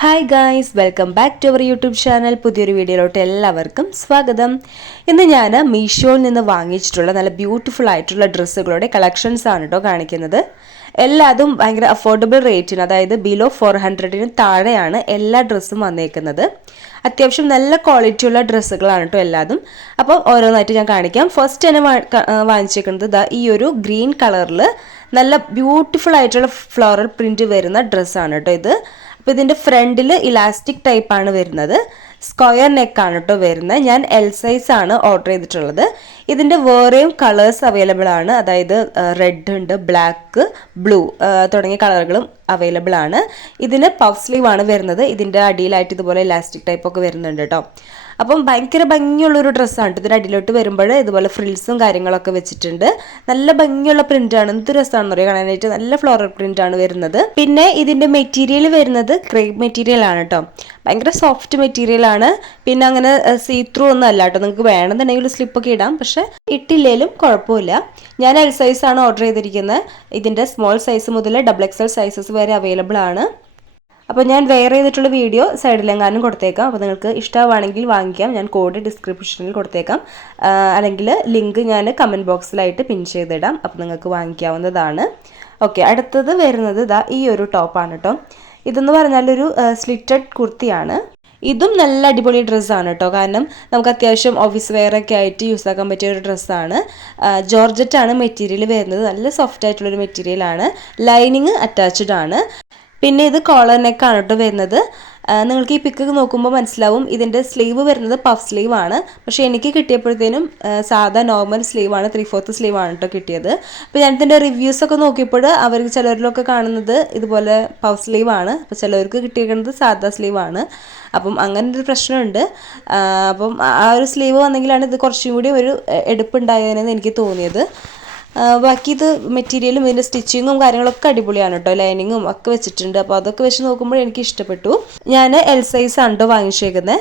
Hi guys, welcome back to our YouTube channel. പുതിയൊരു വീഡിയോയിലോട്ട് എല്ലാവർക്കും സ്വാഗതം. ഇന്ന് ഞാൻ മീഷോയിൽ നിന്ന് വാങ്ങിച്ചിട്ടുള്ള നല്ല ബ്യൂട്ടിഫുൾ ആയിട്ടുള്ള ഡ്രസ്സുകളുടെ കളക്ഷൻസ് ആണ് കേട്ടോ കാണിക്കുന്നത്. എല്ലാതും ഭയങ്കര അഫോർഡബിൾ റേറ്റിന്, അതായത് ബിലോ 400 താഴെയാണ് എല്ലാ ഡ്രസ്സും വന്നേക്കുന്നത്. അത്യാവശ്യം നല്ല ക്വാളിറ്റിയുള്ള ഡ്രസ്സുകളാണ് കേട്ടോ എല്ലാതും. അപ്പം ഓരോന്നായിട്ട് ഞാൻ കാണിക്കാം. ഫസ്റ്റ് തന്നെ വാങ്ങിച്ചേക്കുന്നത് ഈ ഒരു ഗ്രീൻ കളറിൽ നല്ല ബ്യൂട്ടിഫുൾ ആയിട്ടുള്ള ഫ്ലോറൽ പ്രിന്റ് വരുന്ന ഡ്രസ്സാണ് കേട്ടോ ഇത്. അപ്പോൾ ഇതിൻ്റെ ഫ്രണ്ടിൽ ഇലാസ്റ്റിക് ടൈപ്പാണ് വരുന്നത്. സ്ക്വയർ നെക്കാണ് കേട്ടോ വരുന്നത്. ഞാൻ എൽ സൈസ് ആണ് ഓർഡർ ചെയ്തിട്ടുള്ളത്. ഇതിൻ്റെ വേറെയും കളേഴ്സ് അവൈലബിൾ ആണ്, അതായത് റെഡ് ഉണ്ട്, ബ്ലാക്ക്, ബ്ലൂ തുടങ്ങിയ കളറുകളും അവൈലബിൾ ആണ്. ഇതിന് പഫ് സ്ലീവ് ആണ് വരുന്നത്. ഇതിൻ്റെ അടിയിലായിട്ട് ഇതുപോലെ ഇലാസ്റ്റിക് ടൈപ്പൊക്കെ വരുന്നുണ്ട് കേട്ടോ. അപ്പം ഭയങ്കര ഭംഗിയുള്ളൊരു ഡ്രസ്സാണ്. ഇതിൻ്റെ അടിയിലോട്ട് വരുമ്പോൾ ഇതുപോലെ ഫ്രിൽസും കാര്യങ്ങളൊക്കെ വെച്ചിട്ടുണ്ട്. നല്ല ഭംഗിയുള്ള പ്രിൻ്റാണ്. എന്ത് രസമാണെന്ന് പറയുക കാണാനായിട്ട്. നല്ല ഫ്ലോറൽ പ്രിൻ്റാണ് വരുന്നത്. പിന്നെ ഇതിൻ്റെ മെറ്റീരിയൽ വരുന്നത് ക്രേപ്പ് മെറ്റീരിയൽ ആണ് കേട്ടോ. ഭയങ്കര സോഫ്റ്റ് മെറ്റീരിയൽ ആണ്. പിന്നെ അങ്ങനെ സീ ത്രൂ ഒന്നും അല്ല കേട്ടോ. നിങ്ങൾക്ക് വേണമെന്നുണ്ടെങ്കിൽ സ്ലിപ്പൊക്കെ ഇടാം, പക്ഷെ ഇട്ടില്ലേലും കുഴപ്പമില്ല. ഞാൻ എൽ സൈസ് ആണ് ഓർഡർ ചെയ്തിരിക്കുന്നത്. ഇതിൻ്റെ സ്മോൾ സൈസ് മുതൽ XXL സൈസസ് വരെ അവൈലബിൾ ആണ്. അപ്പോൾ ഞാൻ വെയർ ചെയ്തിട്ടുള്ള വീഡിയോ സൈഡിലെങ്ങാനും കൊടുത്തേക്കാം. അപ്പോൾ നിങ്ങൾക്ക് ഇഷ്ടമാണെങ്കിൽ വാങ്ങിക്കാം. ഞാൻ കോഡ് ഡിസ്ക്രിപ്ഷനിൽ കൊടുത്തേക്കാം, അല്ലെങ്കിൽ ലിങ്ക് ഞാൻ കമൻറ്റ് ബോക്സിലായിട്ട് പിൻ ചെയ്തിടാം. അപ്പോൾ നിങ്ങൾക്ക് വാങ്ങിക്കാവുന്നതാണ്. ഓക്കെ, അടുത്തത് വരുന്നത് ഈ ഒരു ടോപ്പാണ് കേട്ടോ. ഇതെന്ന് പറഞ്ഞാൽ ഒരു സ്ലിറ്റഡ് കുർത്തിയാണ്. ഇതും നല്ല അടിപൊളി ഡ്രസ്സാണ് കേട്ടോ. കാരണം നമുക്ക് അത്യാവശ്യം ഓഫീസ് വെയറൊക്കെ ആയിട്ട് യൂസ് ആക്കാൻ പറ്റിയ ഒരു ഡ്രസ്സാണ്. ജോർജറ്റാണ് മെറ്റീരിയൽ വരുന്നത്. നല്ല സോഫ്റ്റ് ആയിട്ടുള്ളൊരു മെറ്റീരിയലാണ്. ലൈനിങ് അറ്റാച്ച്ഡ് ആണ്. പിന്നെ ഇത് കോളർ നെക്കാണ് കേട്ടോ വരുന്നത്. നിങ്ങൾക്ക് ഈ പിക്ക് നോക്കുമ്പോൾ മനസ്സിലാവും. ഇതിൻ്റെ സ്ലീവ് വരുന്നത് പഫ് സ്ലീവ് ആണ്. പക്ഷേ എനിക്ക് കിട്ടിയപ്പോഴത്തേനും സാധാ നോർമൽ സ്ലീവാണ്, 3/4 സ്ലീവാണ് കേട്ടോ കിട്ടിയത്. അപ്പോൾ ഞാൻ ഇതിൻ്റെ റിവ്യൂസൊക്കെ നോക്കിയപ്പോൾ അവർക്ക് ചിലരിലൊക്കെ കാണുന്നത് ഇതുപോലെ പഫ് സ്ലീവാണ്, അപ്പോൾ ചിലവർക്ക് കിട്ടിയിരിക്കുന്നത് സാധാ സ്ലീവാണ്. അപ്പം അങ്ങനെ ഒരു പ്രശ്നമുണ്ട്. അപ്പം ആ ഒരു സ്ലീവ് വന്നെങ്കിലാണ് ഇത് കുറച്ചും കൂടി ഒരു എടുപ്പുണ്ടായതെന്ന് എനിക്ക് തോന്നിയത്. ബാക്കി ഇത് മെറ്റീരിയലും ഇതിൻ്റെ സ്റ്റിച്ചിങ്ങും കാര്യങ്ങളൊക്കെ അടിപൊളിയാണ് കേട്ടോ. ലൈനിങ്ങും ഒക്കെ വെച്ചിട്ടുണ്ട്. അപ്പോൾ അതൊക്കെ വെച്ച് നോക്കുമ്പോൾ എനിക്ക് ഇഷ്ടപ്പെട്ടു. ഞാൻ എൽ സൈസ് ആണ് കേട്ടോ വാങ്ങിച്ചേക്കുന്നത്.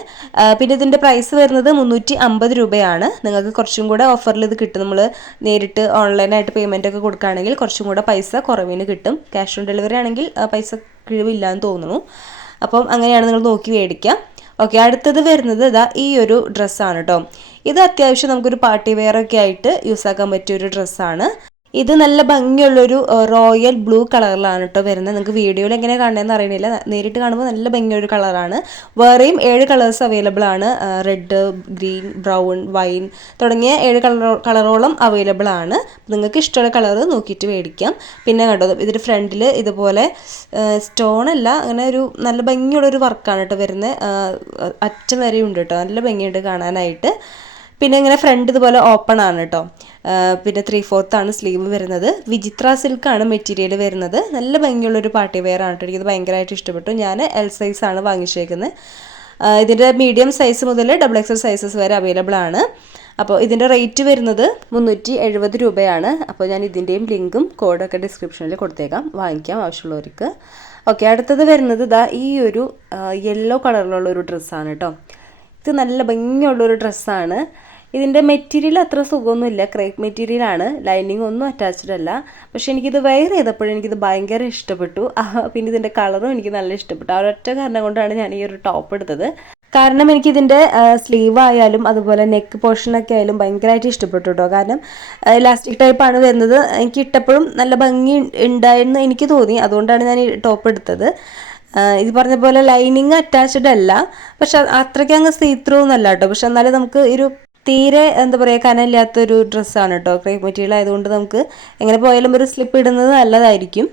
പിന്നെ ഇതിൻ്റെ പ്രൈസ് വരുന്നത് 350 രൂപയാണ്. നിങ്ങൾക്ക് കുറച്ചും കൂടെ ഓഫറിൽ ഇത് കിട്ടും. നമ്മൾ നേരിട്ട് ഓൺലൈനായിട്ട് പേയ്മെൻ്റ് ഒക്കെ കൊടുക്കുകയാണെങ്കിൽ കുറച്ചും കൂടെ പൈസ കുറവിന് കിട്ടും. ക്യാഷ് ഓൺ ഡെലിവറി ആണെങ്കിൽ പൈസ കിഴിവില്ലാന്ന് തോന്നുന്നു. അപ്പം അങ്ങനെയാണ് നിങ്ങൾ നോക്കി മേടിക്കാം. ഓക്കെ, അടുത്തത് വരുന്നത് ഈ ഒരു ഡ്രസ്സാണ് കേട്ടോ. ഇത് അത്യാവശ്യം നമുക്കൊരു പാർട്ടി വെയർ ഒക്കെ ആയിട്ട് യൂസ് ആക്കാൻ പറ്റിയൊരു ഡ്രസ്സാണ്. ഇത് നല്ല ഭംഗിയുള്ളൊരു റോയൽ ബ്ലൂ കളറിലാണ് കേട്ടോ വരുന്നത്. നിങ്ങൾക്ക് വീഡിയോയിൽ എങ്ങനെ കാണുന്നതെന്ന് അറിയണില്ല, നേരിട്ട് കാണുമ്പോൾ നല്ല ഭംഗിയുള്ളൊരു കളറാണ്. വേറെയും 7 കളേഴ്സ് അവൈലബിൾ ആണ്. റെഡ്, ഗ്രീൻ, ബ്രൗൺ, വൈൻ തുടങ്ങിയ 7 കളറോളം അവൈലബിൾ ആണ്. നിങ്ങൾക്ക് ഇഷ്ടമുള്ള കളർ നോക്കിയിട്ട് മേടിക്കാം. പിന്നെ കണ്ടോ, ഇതിൻ്റെ ഫ്രണ്ടിൽ ഇതുപോലെ സ്റ്റോൺ അല്ല, അങ്ങനെ ഒരു നല്ല ഭംഗിയുള്ളൊരു വർക്കാണ് കേട്ടോ വരുന്നത്. അറ്റം വരെയുണ്ട് കേട്ടോ. നല്ല ഭംഗിയുണ്ട് കാണാനായിട്ട്. പിന്നെ ഇങ്ങനെ ഫ്രണ്ട് ഇതുപോലെ ഓപ്പൺ ആണ് കേട്ടോ. പിന്നെ 3/4 ആണ് സ്ലീവ് വരുന്നത്. വിചിത്ര സിൽക്കാണ് മെറ്റീരിയൽ വരുന്നത്. നല്ല ഭംഗിയുള്ളൊരു പാർട്ടി വെയർ ആണ് കേട്ടോ. എനിക്കത് ഭയങ്കരമായിട്ട് ഇഷ്ടപ്പെട്ടു. ഞാൻ എൽ സൈസ് ആണ് വാങ്ങിച്ചേക്കുന്നത്. ഇതിൻ്റെ മീഡിയം സൈസ് മുതൽ XXL സൈസസ് വരെ അവൈലബിൾ ആണ്. അപ്പോൾ ഇതിൻ്റെ റേറ്റ് വരുന്നത് 370 രൂപയാണ്. അപ്പോൾ ഞാൻ ഇതിൻ്റെയും ലിങ്കും കോഡൊക്കെ ഡിസ്ക്രിപ്ഷനിൽ കൊടുത്തേക്കാം, വാങ്ങിക്കാം ആവശ്യമുള്ളവർക്ക്. ഓക്കെ, അടുത്തത് വരുന്നത് ഈ ഒരു യെല്ലോ കളറിലുള്ളൊരു ഡ്രസ്സാണ് കേട്ടോ. ഇത് നല്ല ഭംഗിയുള്ളൊരു ഡ്രസ്സാണ്. ഇതിൻ്റെ മെറ്റീരിയൽ അത്ര സുഖമൊന്നുമില്ല, ക്രേപ്പ് മെറ്റീരിയലാണ്. ലൈനിങ് ഒന്നും അറ്റാച്ച്ഡ് അല്ല. പക്ഷേ എനിക്കിത് വെയർ ചെയ്തപ്പോഴും എനിക്കിത് ഭയങ്കര ഇഷ്ടപ്പെട്ടു. പിന്നെ ഇതിൻ്റെ കളറും എനിക്ക് നല്ല ഇഷ്ടപ്പെട്ടു. ആ ഒരൊറ്റ കാരണം കൊണ്ടാണ് ഞാൻ ഈ ഒരു ടോപ്പ് എടുത്തത്. കാരണം എനിക്കിതിൻ്റെ സ്ലീവ് ആയാലും അതുപോലെ നെക്ക് പോർഷനൊക്കെ ആയാലും ഭയങ്കരമായിട്ട് ഇഷ്ടപ്പെട്ടു കേട്ടോ. കാരണം ഇലാസ്റ്റിക് ടൈപ്പാണ് വരുന്നത്. എനിക്ക് ഇട്ടപ്പോഴും നല്ല ഭംഗി ഉണ്ടായെന്ന് എനിക്ക് തോന്നി. അതുകൊണ്ടാണ് ഞാൻ ഈ ടോപ്പ് എടുത്തത്. ഇത് പറഞ്ഞ പോലെ ലൈനിങ് അറ്റാച്ച്ഡ് അല്ല, പക്ഷെ അത്രയ്ക്ക് അങ്ങ് സീ ത്രൂ ഒന്നല്ല കേട്ടോ. പക്ഷെ എന്നാലും നമുക്ക് ഒരു തീരെ എന്താ പറയുക, കനമില്ലാത്തൊരു ഡ്രസ്സാണ് കേട്ടോ. ക്രേപ്പ് മെറ്റീരിയൽ ആയതുകൊണ്ട് നമുക്ക് എങ്ങനെ പോയാലും ഒരു സ്ലിപ്പ് ഇടുന്നത് നല്ലതായിരിക്കും.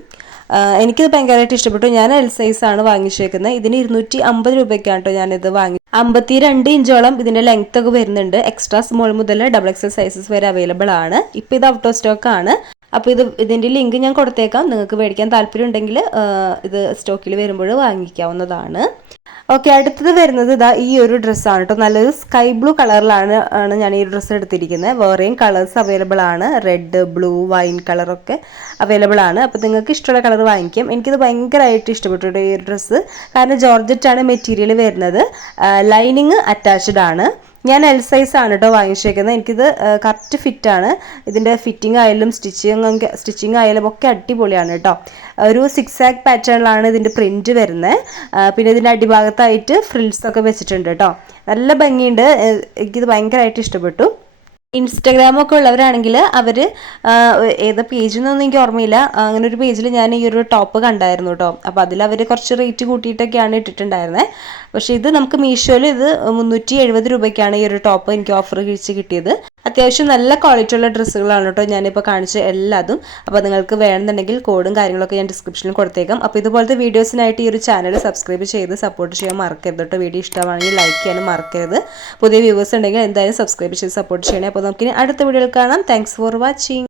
എനിക്കിത് ഭയങ്കരമായിട്ട് ഇഷ്ടപ്പെട്ടു. ഞാൻ എൽ സൈസ് ആണ് വാങ്ങിച്ചേക്കുന്നത്. ഇതിന് 250 രൂപയ്ക്കാണ് കേട്ടോ ഞാനിത് വാങ്ങി. 52 ഇഞ്ചോളം ഇതിൻ്റെ ലെങ്ത് ഒക്കെ വരുന്നുണ്ട്. എക്സ്ട്രാ സ്മോൾ മുതൽ XXL സൈസസ് വരെ അവൈലബിൾ ആണ്. ഇപ്പോൾ ഇത് ഔട്ട് ഓഫ് സ്റ്റോക്ക് ആണ്. അപ്പോൾ ഇതിൻ്റെ ലിങ്ക് ഞാൻ കൊടുത്തേക്കാം. നിങ്ങൾക്ക് മേടിക്കാൻ താല്പര്യം ഉണ്ടെങ്കിൽ ഇത് സ്റ്റോക്കിൽ വരുമ്പോൾ വാങ്ങിക്കാവുന്നതാണ്. ഓക്കെ, അടുത്തത് വരുന്നത് ഈ ഒരു ഡ്രസ്സാണ് കേട്ടോ. നല്ലൊരു സ്കൈ ബ്ലൂ കളറിലാണ് ഞാൻ ഈ ഡ്രസ്സ് എടുത്തിരിക്കുന്നത്. വേറെയും കളേഴ്സ് അവൈലബിൾ ആണ്. റെഡ്, ബ്ലൂ, വൈൻ കളറൊക്കെ അവൈലബിൾ ആണ്. അപ്പോൾ നിങ്ങൾക്ക് ഇഷ്ടമുള്ള കളർ വാങ്ങിക്കാം. എനിക്കിത് ഭയങ്കരമായിട്ട് ഇഷ്ടപ്പെട്ടു ഈ ഒരു ഡ്രസ്സ്. കാരണം ജോർജറ്റാണ് മെറ്റീരിയൽ വരുന്നത്. ലൈനിങ് അറ്റാച്ച്ഡ് ആണ്. ഞാൻ എൽ സൈസ് ആണ് കേട്ടോ വാങ്ങിച്ചേക്കുന്നത്. എനിക്കിത് കറക്റ്റ് ഫിറ്റാണ്. ഇതിൻ്റെ ഫിറ്റിംഗ് ആയാലും സ്റ്റിച്ചിങ് ആയാലും ഒക്കെ അടിപൊളിയാണ് കേട്ടോ. ഒരു 6 പാറ്റേണിലാണ് ഇതിൻ്റെ പ്രിൻറ്റ് വരുന്നത്. പിന്നെ ഇതിൻ്റെ അടിഭാഗത്തായിട്ട് ഫ്രിൽസൊക്കെ വെച്ചിട്ടുണ്ട് കേട്ടോ. നല്ല ഭംഗിയുണ്ട്. എനിക്കിത് ഭയങ്കരമായിട്ട് ഇഷ്ടപ്പെട്ടു. ഇൻസ്റ്റഗ്രാമൊക്കെ ഉള്ളവരാണെങ്കിൽ അവർ ഏതാ പേജിൽ നിന്നൊന്നും എനിക്ക് ഓർമ്മയില്ല, അങ്ങനെ ഒരു പേജിൽ ഞാൻ ഈ ഒരു ടോപ്പ് കണ്ടായിരുന്നു കേട്ടോ. അപ്പോൾ അതിൽ അവർ കുറച്ച് റേറ്റ് കൂട്ടിയിട്ടൊക്കെയാണ് ഇട്ടിട്ടുണ്ടായിരുന്നത്. പക്ഷേ ഇത് നമുക്ക് മീഷോയിൽ ഇത് 370 രൂപയ്ക്കാണ് ഈ ഒരു ടോപ്പ് എനിക്ക് ഓഫർ കഴിച്ച് കിട്ടിയത്. അത്യാവശ്യം നല്ല ക്വാളിറ്റി ഉള്ള ഡ്രസ്സുകളാണ് കേട്ടോ ഞാനിപ്പോൾ കാണിച്ച എല്ലാതും. അപ്പോൾ നിങ്ങൾക്ക് വേണമെന്നുണ്ടെങ്കിൽ കോഡും കാര്യങ്ങളൊക്കെ ഞാൻ ഡിസ്ക്രിപ്ഷനിൽ കൊടുത്തേക്കാം. അപ്പോൾ ഇതുപോലത്തെ വീഡിയോസിനായിട്ട് ഈ ഒരു ചാനൽ സബ്സ്ക്രൈബ് ചെയ്ത് സപ്പോർട്ട് ചെയ്യാൻ മറക്കരുത് കേട്ടോ. വീഡിയോ ഇഷ്ടമാണെങ്കിൽ ലൈക്ക് ചെയ്യാനും മറക്കരുത്. പുതിയ വ്യൂവേഴ്സ് ഉണ്ടെങ്കിൽ എന്തായാലും സബ്സ്ക്രൈബ് ചെയ്ത് സപ്പോർട്ട് ചെയ്യണേ. അപ്പോൾ നമുക്കിനി അടുത്ത വീഡിയോയിൽ കാണാം. Thanks for watching.